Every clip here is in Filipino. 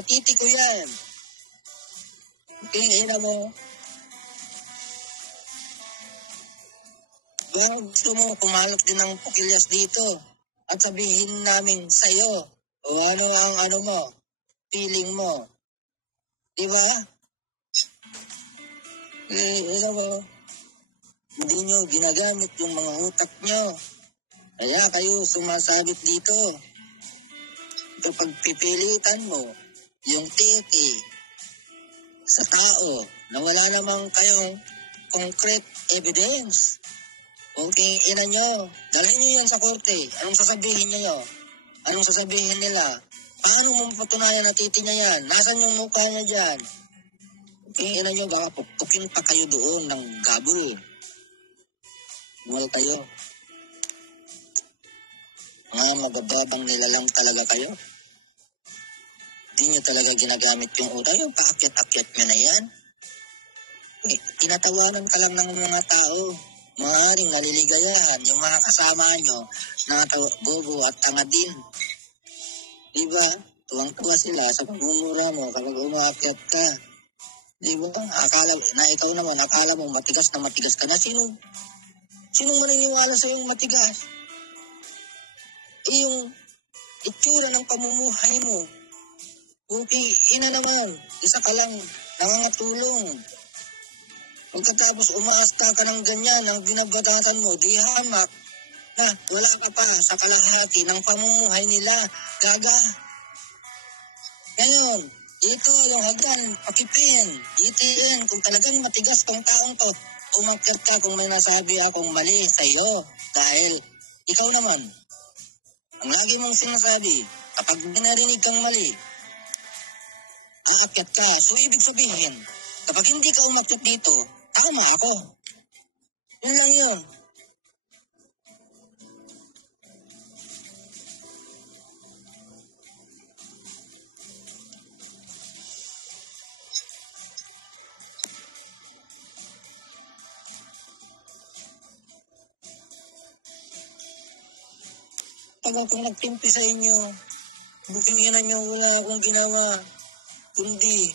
mga titi ko yan. Ina mo. Baka gusto mo kumalok din ng pukilyas dito at sabihin namin sa'yo o ano ang mo, feeling mo. Diba? Ina mo, hindi nyo ginagamit yung mga utak nyo. Kaya kayo sumasabit dito. Kapag pipilitan mo yung titi sa tao na wala namang kayong concrete evidence, okay, ina nyo, dalhin nyo yan sa korte. Anong sasabihin nyo? Anong sasabihin nila? Paano mo mapatunayan na titi niya yan? Nasaan yung mukha niya dyan? Okay, ina nyo, baka pukpukin pa kayo doon ng gabol. Mual tayo. Mga magababang nilalang talaga kayo. Hindi nyo talaga ginagamit yung utak. Yung paakyat-akyat nyo na yan. Tinatawanan ka lang ng mga tao. Maaaring naliligayahan yung mga kasama nyo na bobo at tanga din. Diba? Tuwang-tuwa sila sa pagmumura mo kapag umaakyat ka. Diba? Ikaw naman, akala mo matigas na matigas ka na. Sinong maniniwala sa yung matigas? Yung itsura ng pamumuhay mo. Okay, ina naman, isa ka lang nangangatulong. Pagkatapos umaasta ka ng ganyan, ang binabadatan mo, di hamak na wala ka pa sa kalahati ng pamumuhay nila. Gaga. Ngayon, ito yung hagdan, pakipin, itiin, kung talagang matigas kong taong to, umakyat ka kung may nasabi akong mali sa iyo. Dahil ikaw naman, ang lagi mong sinasabi, kapag narinig kang mali, aakyat ka. So, ibig sabihin, kapag hindi ka umakyat dito, tama ako. Yun lang yun. Pag akong nagtimpi sa inyo, buking ina nyo, wala akong ginawa. Kundi,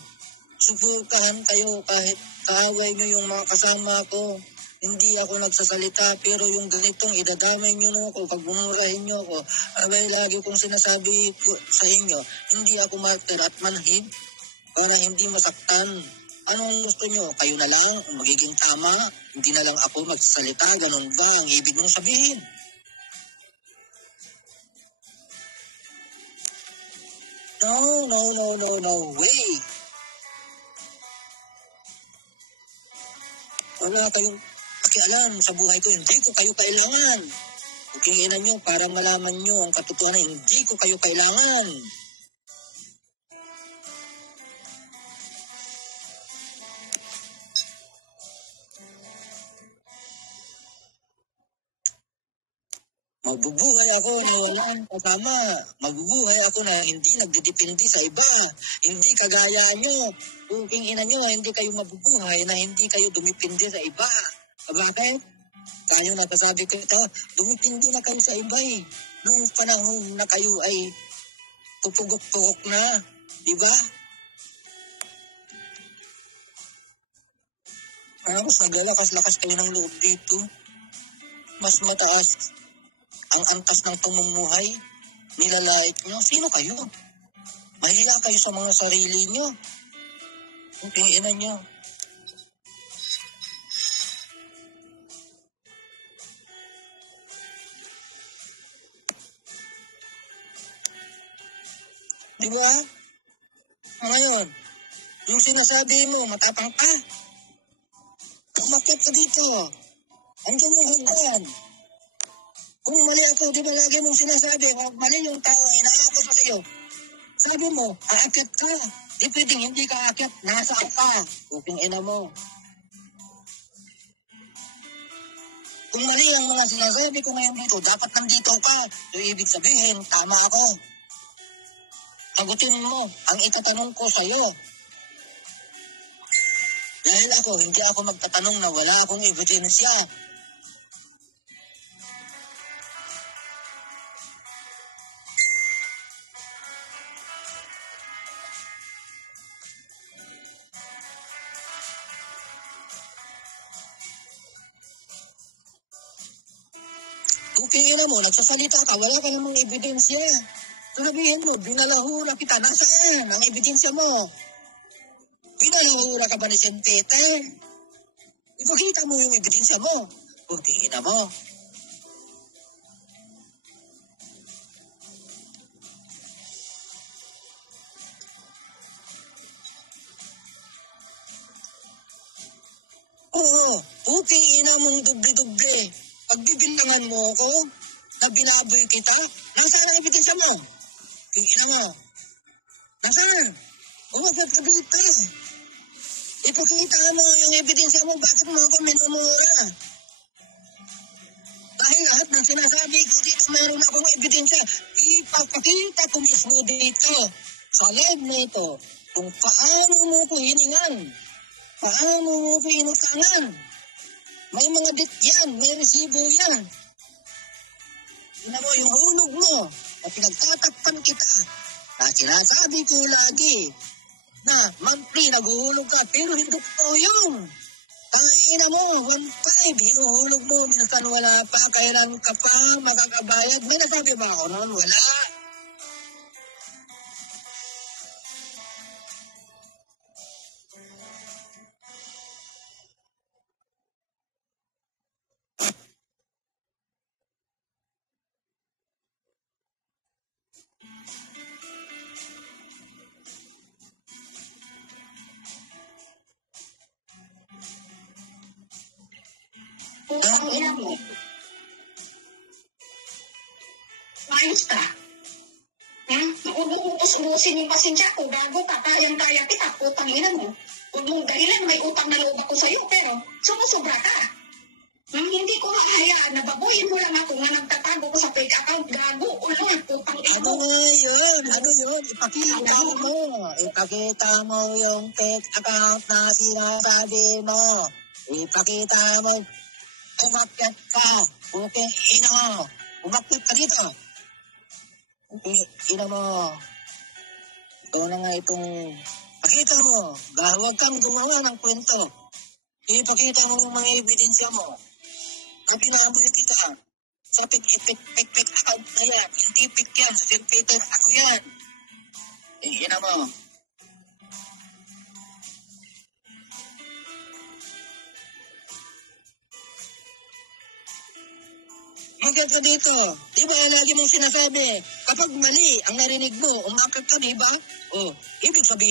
subukahan kayo kahit kaaway nyo yung mga kasama ko. Hindi ako nagsasalita, pero yung ganitong idadamay nyo no ako, pag bumurahin nyo ako, abay lagi kong sinasabi sa inyo, hindi ako martir at manhid para hindi masaktan. Anong gusto nyo? Kayo na lang magiging tama? Hindi na lang ako magsasalita? Ganun ba ang ibig mong sabihin? No way. Wala kayong pakialam sa buhay ko. Hindi ko kayo kailangan. Bukingin nyo para malaman nyo ang katotohanan. Hindi ko kayo kailangan. Magbubuhay ako na walang kasama. Magbubuhay ako na hindi nagdidepende sa iba. Hindi kagaya nyo. Kung ina nyo, hindi kayo mabubuhay na hindi kayo dumipindi sa iba. Bakit? Kaya napasabi ko ito, dumipindi na kayo sa iba eh. Noong panahon na kayo ay pupugok-pugok na. Diba? Mas nagalakas-lakas kayo ng loob dito. Mas mataas ang antas ng pamumuhay, nilalait nyo. Sino kayo? Mahiya kayo sa mga sarili nyo. Okay, ina nyo. Diba? Ngayon, yung sinasabi mo, matapang pa. Umakyat ka dito. Andiyan yung hagdan. Kung mali ako, di ba lagi mong sinasabi, mali yung tao, inaako sa iyo. Sabi mo, aakyat ka. Di pwedeng hindi ka aakyat, nasaan ka. Uping ina mo. Kung mali ang mga sinasabi ko ngayon dito, dapat nandito ka. So, ibig sabihin, tama ako. Sagutin mo ang itatanong ko sa iyo. Dahil ako, hindi ako magtatanong na wala akong ebidensya. Puking ina mo, nagsasalita ka, wala ka namang ebidensya. Sabihin mo, binalahura kita. Nasaan ang ebidensya mo? Binalahura ka ba ni St. Peter? Ipakita mo yung ebidensya mo. Puking ina mo. Oo, puking ina mong doble-doble. Pagbibilangan mo ako, na binaboy kita, nasaan ang ebidensya mo? Puking ina mo. Nasaan? Umagad ka dito eh. Ipakita mo yung ebidensya mo, bakit mo ako minumura? Dahil lahat ng sinasabi ko dito, mayroon akong ebidensya. Ipapakita ko mismo dito, sa live na ito, kung paano mo ko hiningan. Paano mo ko inutangan? May mga dit yan, may resibo yan. Ina mo, yung hulog mo, na pinagtatakpan kita, na sinasabi ko lagi, na monthly naguhulog ka, pero hindi po yung. Ang ina mo, 1.5, hinuhulog mo, minsan wala pa, kailan ka pa makakabayad. May nasabi ba ako noon? Wala. Ang ina mo. Ayos ka. Ubusin yung pasensya ko. Bago ka, kayang-kaya kita. Putang ina mo. Huwag mong dahilan, may utang na loob ako sa'yo. Pero sumusobra ka. Hindi ko hahayaan na babuhin mo lang ako nga nagtatago ko sa fake account. Gago, ulo, putang ina mo. Ano yun? Ano yun? Ipakita mo. Ipakita mo yung fake account na sinasabi mo. Ipakita mo. Umakyat ka. Puking ina mo. Umakyat ka dito. Puking ina mo. Ito na nga itong... Pakita mo. Huwag kang gumawa ng kwento. Ipakita mo yung mga ebidensya mo. Ang pinaboy kita. Sa fake account na yan. Hindi fake yan. Sa St. Peter, ako yan. Ina mo. Umakyat ka dito. Di ba lagi mong sinasabi, kapag mali ang narinig mo, umakyat ka, di ba? O, ibig sabihin,